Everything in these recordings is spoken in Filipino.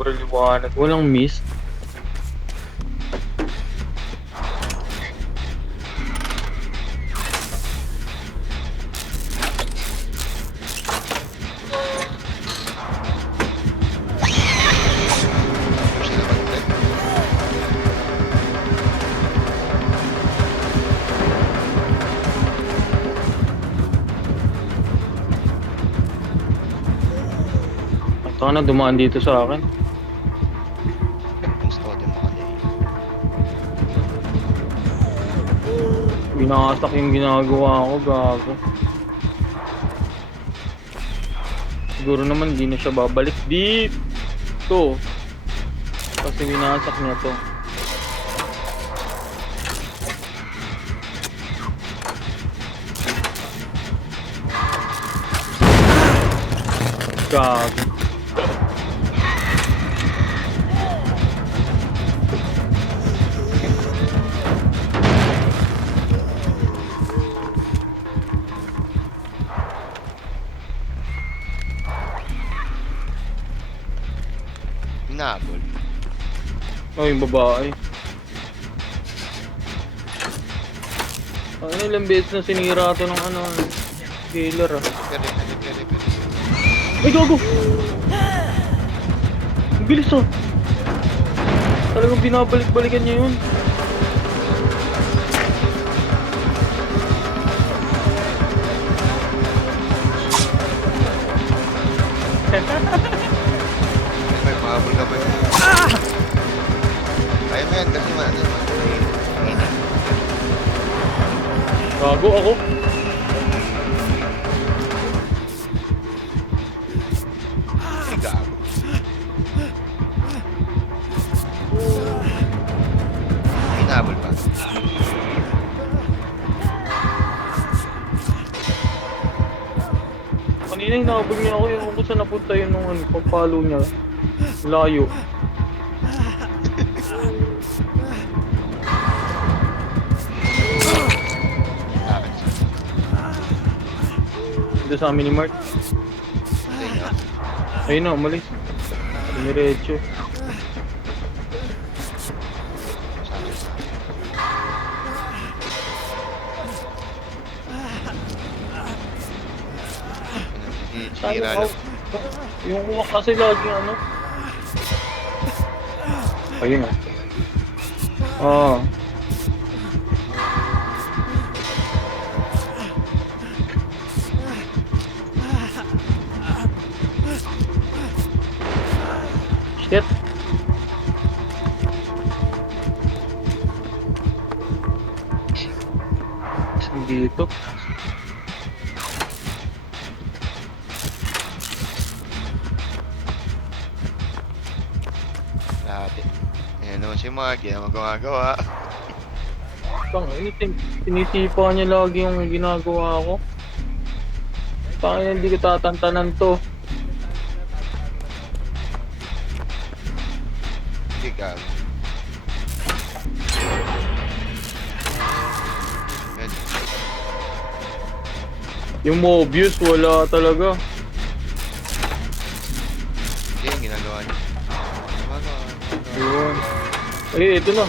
sobrang liwanag. Walang mist. Sila mag-trip. Ang taka na dumaan dito sa akin. Gusto ko din makalay. Binasak yung ginagawa ko, gago. Siguro naman di na siya babalik dito. Kasi binasak niya to. Gago. Hinabol. Oh, yung babae. Ano, ilang beses na sinira to ng ano, killer ah. Pere. Ay, gago! Ang bilis oh! Talagang binabalik-balikan niya yun. May mahabol ka pa yun. Kaya mo yan kasi Gago ako. gago. Hinabol pa. Kanina hinabol niya ako yung kung saan napunta yun nung ano, pagpalo niya. Layo. Akin siya. Dito sa amin ni Mark. Sa inyo. Ayun na, umalis. Dumiretso. Sa akin. Sira lang. Yung uwak kasi lagi ano. Ayun ah. Ah. Shit. Dito. Dati. Ayan naman si Mark. Yan naman gumagawa. Bang, sinisipa niya lagi yung ginagawa ko. Bakit hindi ko tatantanan to? Hindi gago. Yan. Yung Mobius, wala talaga. Hindi yung ginagawa niya. Gumagawa. Ayun. Ay, ito na.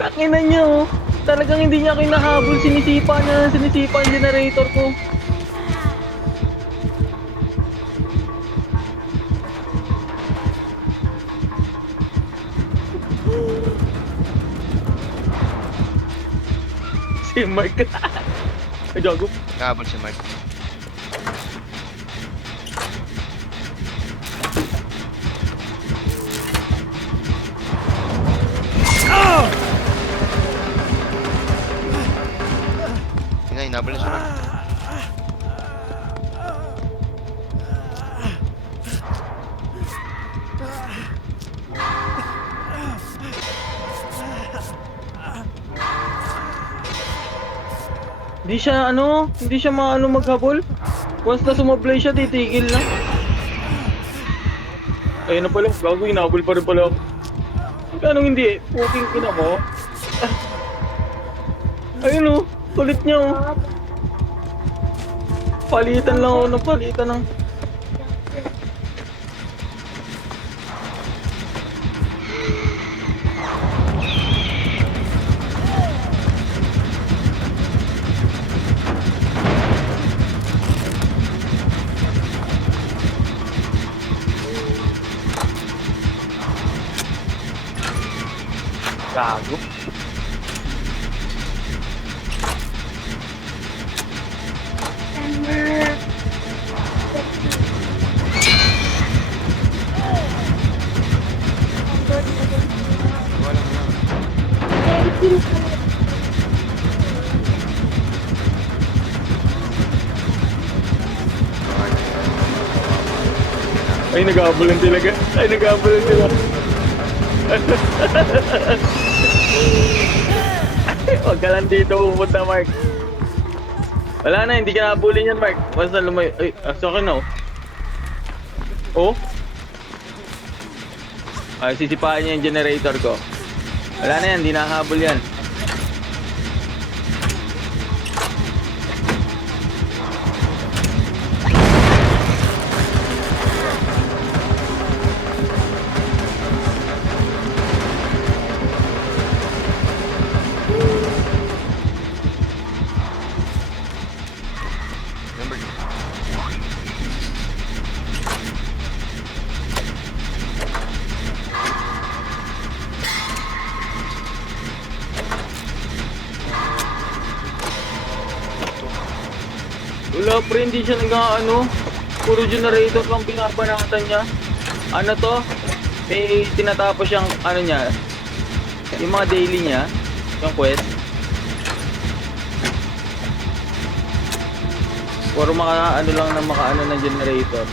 Takina niya oh. Talagang hindi niya ako hinahabol. Sinisipa ang generator ko. Si Mark. Ay, gago. Kabol si Mark. Hinabol na si Mark. Hindi siya maano maghabol. Once na sumablay siya, titigil na. Ayun na pala, gago, hinabol pa rin pala ako. Anong hindi eh, puking ina mo. Ayun oh. Kulit niya oh. Palitan lang ako ng palitan ng... Gago. Walang lang. Ay, nag-aabulan talaga. Ay, nag-aabulan sila. Huwag ka lang dito pumunta, Mark. Wala na, hindi ka nakabulin yan, Mark. Basta lumayo. Ay, sa akin na, oh. Oh? Ay, sisipain niya yung generator ko. Wala na yan, hindi nakahabol yan. Number 2. Wala, pre, hindi siya nag-ano. Puro generator lang pinapanatan niya. Ano to? May tinatapos siyang, ano niya, yung mga daily niya, yung quest. Puro ano lang na makaano ng generator.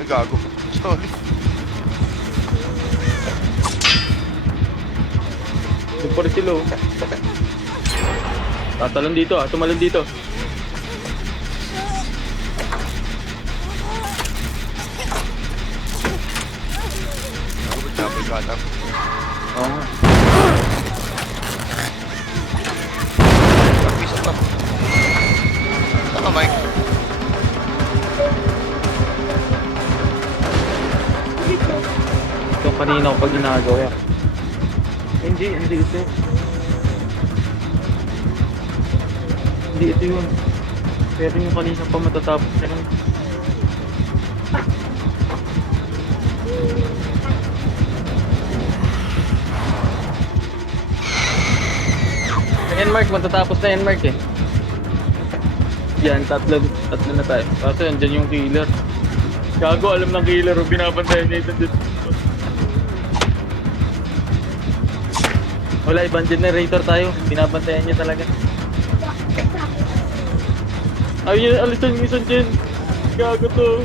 Nagago. Sorry. Super sila, oh. Tatalon dito, ah. Tumalon dito. Ako ba tapos bata? Oo nga. Pag-isa pa. Saka, Mike. Ito kanina ko pag ginagawa. Hindi ito. Hindi ito yun. Pero yung kanina pa matatapos na yun. Yan, Mark, matatapos na yan, Mark, eh. Yan, tatlo na tayo. Kaso yan, dyan yung killer. Gago, alam ng killer, o binabantayan niya ito dito. Wala, ibang generator tayo. Binabantayan niya talaga. Ayun, alisan yung isang gen. Gago to.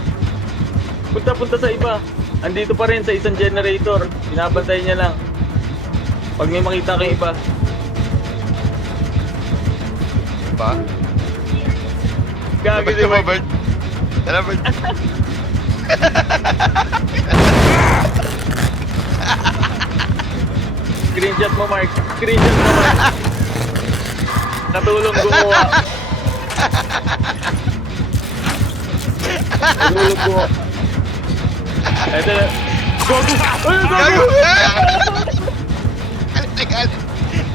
Punta sa iba. Andito pa rin sa isang generator. Binabantayan niya lang. Pag may makita kang iba. Pa? Gago Labas si ka mo, Mark. Bert. Tara, Bert. Screenshot mo, Mark. Screenshot mo, Mark. Katulong gumawa. Katulong gumawa. Ito na. Gago! Ay, gago! Gago!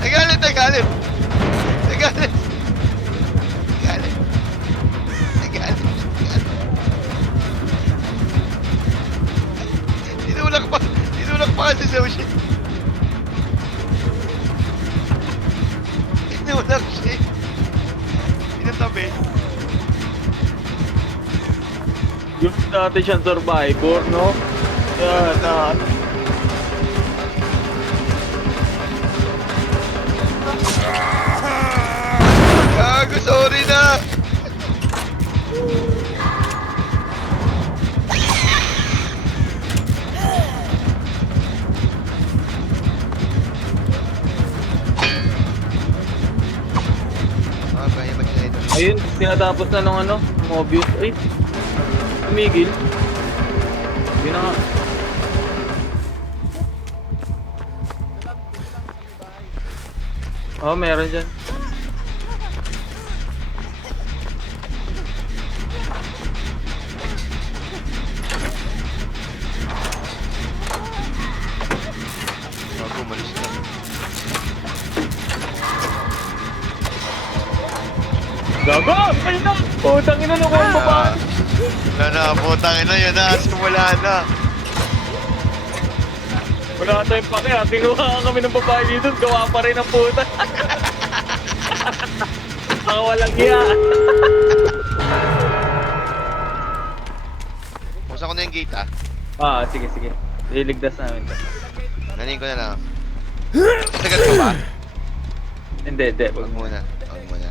Nagalit! Nagalit! Tinulak pa kasi sa Ushi. Tinulak siya. Pinatabi. Yung dati siyang survivor, no? Yan, na. Gago, sorry na! Kaya mag-generator. Ayun, tinatapos na nung ano, Mobius. Ay, tumigil. Yun na nga. Oh, meron dyan. Bago, umalis na. Gago! Ayun na! Putang ina nung ang babae. Wala na, putang ina yun na. Wala na. Wala tayong pake ha. Kinuha kami ng babae dito. Gawa pa rin ang puta. Mga walang hiya. Buksan ko na yung gate ah. Ah, sige, sige. Liligtas namin to. Nanin ko na lang. Sasagat ko ba? Hindi, hindi. Huwag muna. Huwag muna.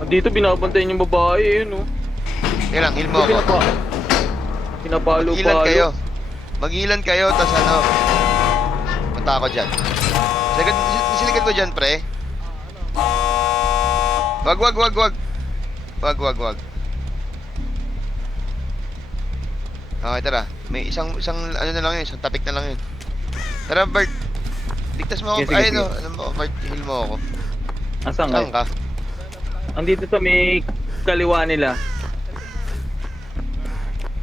Okay. Dito binabantayan yung babae. Yun, oh. Kaya lang, heal mo ako. Pinapalo-palo. Mag-healan kayo. Mag-healan kayo, tas ano. Punta ako dyan. Siligan ko dyan, pre. Wag. Wag. Okay, tara. May isang ano na lang yun, isang topic na lang yun. Tara, Bert. Ligtas mo ako. Sige, sige, Ay, sige. no. Ano mo, Bert, heal mo ako. Asan Saan ka? ka? Andito sa may kaliwa nila.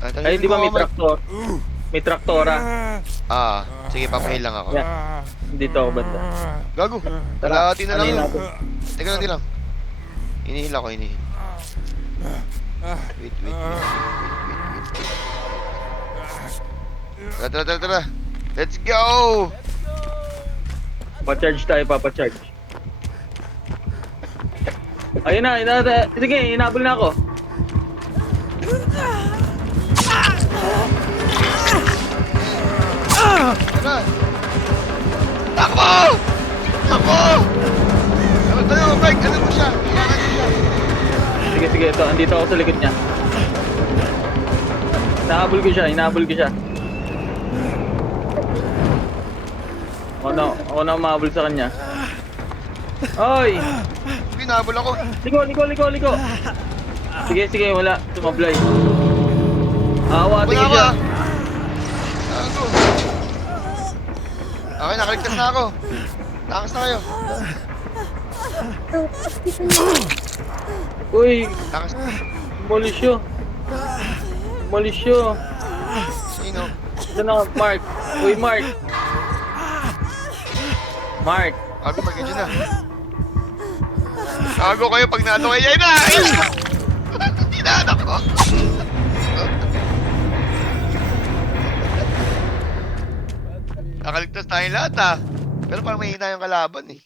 Ah, Ay, di ba may Bert? traktor? May traktora. Ah, sige, papahil lang ako. Yeah. Dito ako banda. Gago. Tara, Kalahati na lang anin yun. natin. Teka lang. Inihil ako, inihil. Wait. Tara. Let's go! Pa-charge tayo, papacharge. Ayun na. Sige, inabol na ako. Tara! Takbo! Ano tayo, Mike? Ano mo siya? Kailangan mo siya. Sige, ito. Andito ako sa likod niya. Inaabol ko siya. Ako na umabol sa kanya. Oy! Pinabol ako. Liko! Sige, wala. Sumablay. Awatin ko Wala siya. ka. Gago. Okay, nakaligtas na ako. Takas na kayo. Uy! Takas. Molisyo. Sino? Saan ako? Mark. Uy, Mark. Gago, mag-edge na. Gago kayo pag nato kayo. Ayun na! Tinanak ko. Nakaligtas tayong lahat ah. Pero parang mahina yung kalaban eh.